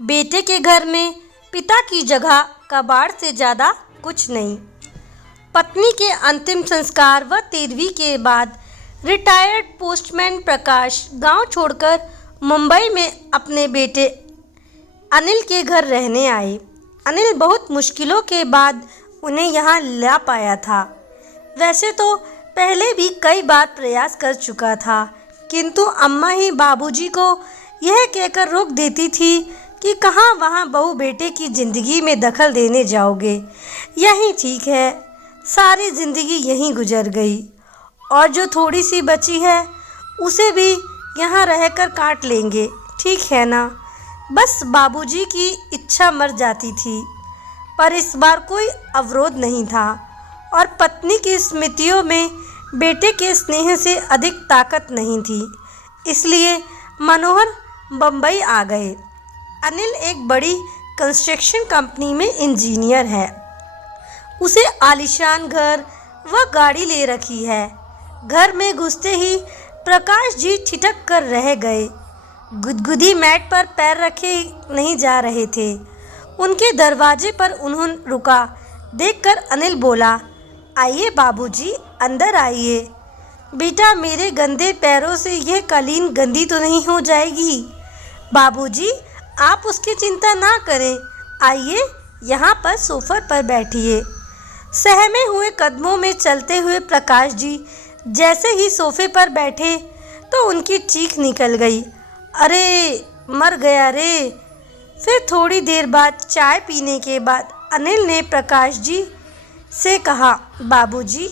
बेटे के घर में पिता की जगह कबाड़ से ज़्यादा कुछ नहीं। पत्नी के अंतिम संस्कार व 13वीं के बाद रिटायर्ड पोस्टमैन प्रकाश गांव छोड़कर मुंबई में अपने बेटे अनिल के घर रहने आए। अनिल बहुत मुश्किलों के बाद उन्हें यहाँ ला पाया था। वैसे तो पहले भी कई बार प्रयास कर चुका था, किंतु अम्मा ही बाबूजी को यह कहकर रोक देती थी कि कहाँ वहाँ बहू बेटे की ज़िंदगी में दखल देने जाओगे, यही ठीक है। सारी ज़िंदगी यहीं गुजर गई और जो थोड़ी सी बची है उसे भी यहाँ रहकर काट लेंगे, ठीक है ना। बस बाबूजी की इच्छा मर जाती थी, पर इस बार कोई अवरोध नहीं था और पत्नी की स्मृतियों में बेटे के स्नेह से अधिक ताकत नहीं थी। इसलिए मनोहर बम्बई आ गए। अनिल एक बड़ी कंस्ट्रक्शन कंपनी में इंजीनियर है। उसे आलीशान घर व गाड़ी ले रखी है। घर में घुसते ही प्रकाश जी ठिठक कर रह गए। गुदगुदी मैट पर पैर रखे नहीं जा रहे थे। उनके दरवाजे पर उन्होंने रुका देखकर अनिल बोला, आइए बाबूजी, अंदर आइए। बेटा, मेरे गंदे पैरों से यह कालीन गंदी तो नहीं हो जाएगी? बाबूजी, आप उसकी चिंता ना करें। आइए, यहाँ पर सोफा पर बैठिए। सहमे हुए कदमों में चलते हुए प्रकाश जी जैसे ही सोफे पर बैठे तो उनकी चीख निकल गई, अरे मर गया रे। फिर थोड़ी देर बाद चाय पीने के बाद अनिल ने प्रकाश जी से कहा, बाबूजी,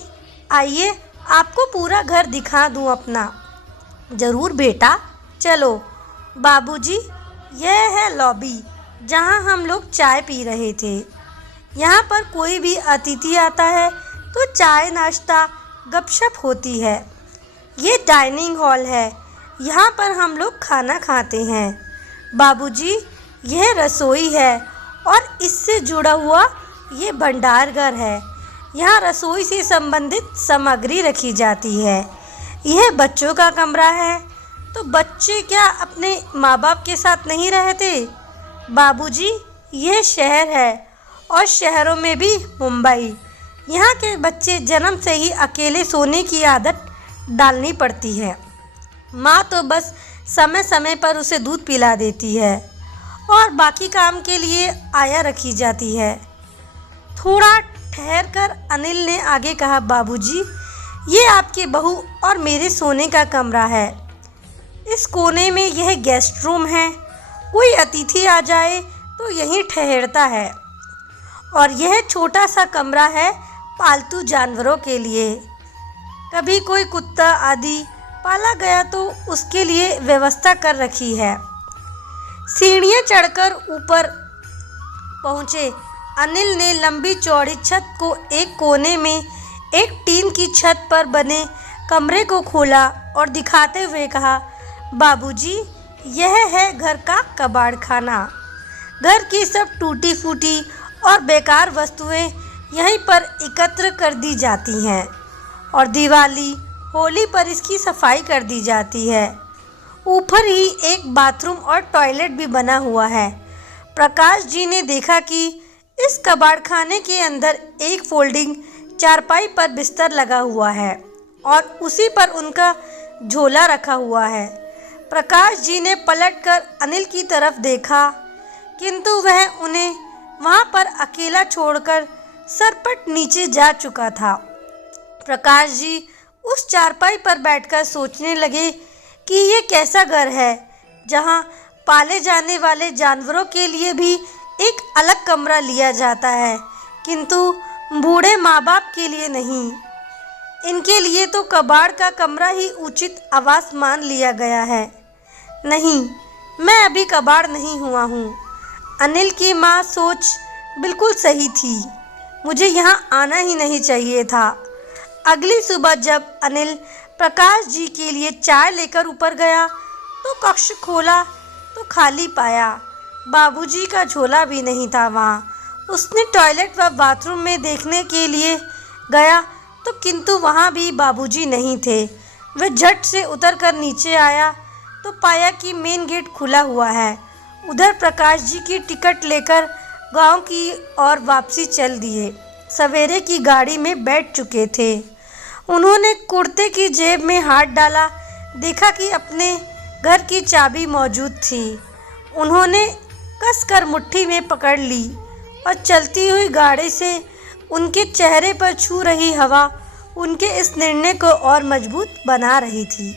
आइए आपको पूरा घर दिखा दूं अपना। ज़रूर बेटा, चलो। बाबूजी, यह है लॉबी जहां हम लोग चाय पी रहे थे। यहाँ पर कोई भी अतिथि आता है तो चाय नाश्ता गपशप होती है। ये डाइनिंग हॉल है, यहाँ पर हम लोग खाना खाते हैं। बाबूजी, यह रसोई है और इससे जुड़ा हुआ ये भंडारघर है। यहाँ रसोई से संबंधित सामग्री रखी जाती है। यह बच्चों का कमरा है। तो बच्चे क्या अपने माँ बाप के साथ नहीं रहते? बाबूजी, यह शहर है और शहरों में भी मुंबई। यहाँ के बच्चे जन्म से ही अकेले सोने की आदत डालनी पड़ती है। माँ तो बस समय समय पर उसे दूध पिला देती है और बाकी काम के लिए आया रखी जाती है। थोड़ा ठहर कर अनिल ने आगे कहा, बाबूजी, ये आपके बहू और मेरे सोने का कमरा है। इस कोने में यह गेस्ट रूम है। कोई अतिथि आ जाए तो यहीं ठहरता है। और यह छोटा सा कमरा है पालतू जानवरों के लिए। कभी कोई कुत्ता आदि पाला गया तो उसके लिए व्यवस्था कर रखी है। सीढ़ियाँ चढ़कर ऊपर पहुँचे अनिल ने लंबी चौड़ी छत को एक कोने में एक टीन की छत पर बने कमरे को खोला और दिखाते हुए कहा, बाबूजी, यह है घर का कबाड़ खाना। घर की सब टूटी फूटी और बेकार वस्तुएं यहीं पर एकत्र कर दी जाती हैं और दिवाली होली पर इसकी सफाई कर दी जाती है। ऊपर ही एक बाथरूम और टॉयलेट भी बना हुआ है। प्रकाश जी ने देखा कि इस कबाड़खाने के अंदर एक फोल्डिंग चारपाई पर बिस्तर लगा हुआ है और उसी पर उनका झोला रखा हुआ है। प्रकाश जी ने पलटकर अनिल की तरफ देखा, किंतु वह उन्हें वहां पर अकेला छोड़कर सरपट नीचे जा चुका था। प्रकाश जी उस चारपाई पर बैठकर सोचने लगे कि ये कैसा घर है जहां पाले जाने वाले जानवरों के लिए भी एक अलग कमरा लिया जाता है, किंतु बूढ़े माँ बाप के लिए नहीं। इनके लिए तो कबाड़ का कमरा ही उचित आवास मान लिया गया है। नहीं, मैं अभी कबाड़ नहीं हुआ हूँ। अनिल की माँ सोच बिल्कुल सही थी। मुझे यहाँ आना ही नहीं चाहिए था। अगली सुबह जब अनिल प्रकाश जी के लिए चाय लेकर ऊपर गया तो कक्ष खोला तो खाली पाया। बाबूजी का झोला भी नहीं था वहाँ। उसने टॉयलेट व बाथरूम में देखने के लिए गया तो किंतु वहाँ भी बाबूजी नहीं थे। वह झट से उतरकर नीचे आया तो पाया कि मेन गेट खुला हुआ है उधर प्रकाश जी की टिकट लेकर गांव की ओर वापसी चल दिए। सवेरे की गाड़ी में बैठ चुके थे। उन्होंने कुर्ते की जेब में हाथ डाला, देखा कि अपने घर की चाबी मौजूद थी। उन्होंने कसकर मुट्ठी में पकड़ ली और चलती हुई गाड़ी से उनके चेहरे पर छू रही हवा उनके इस निर्णय को और मजबूत बना रही थी।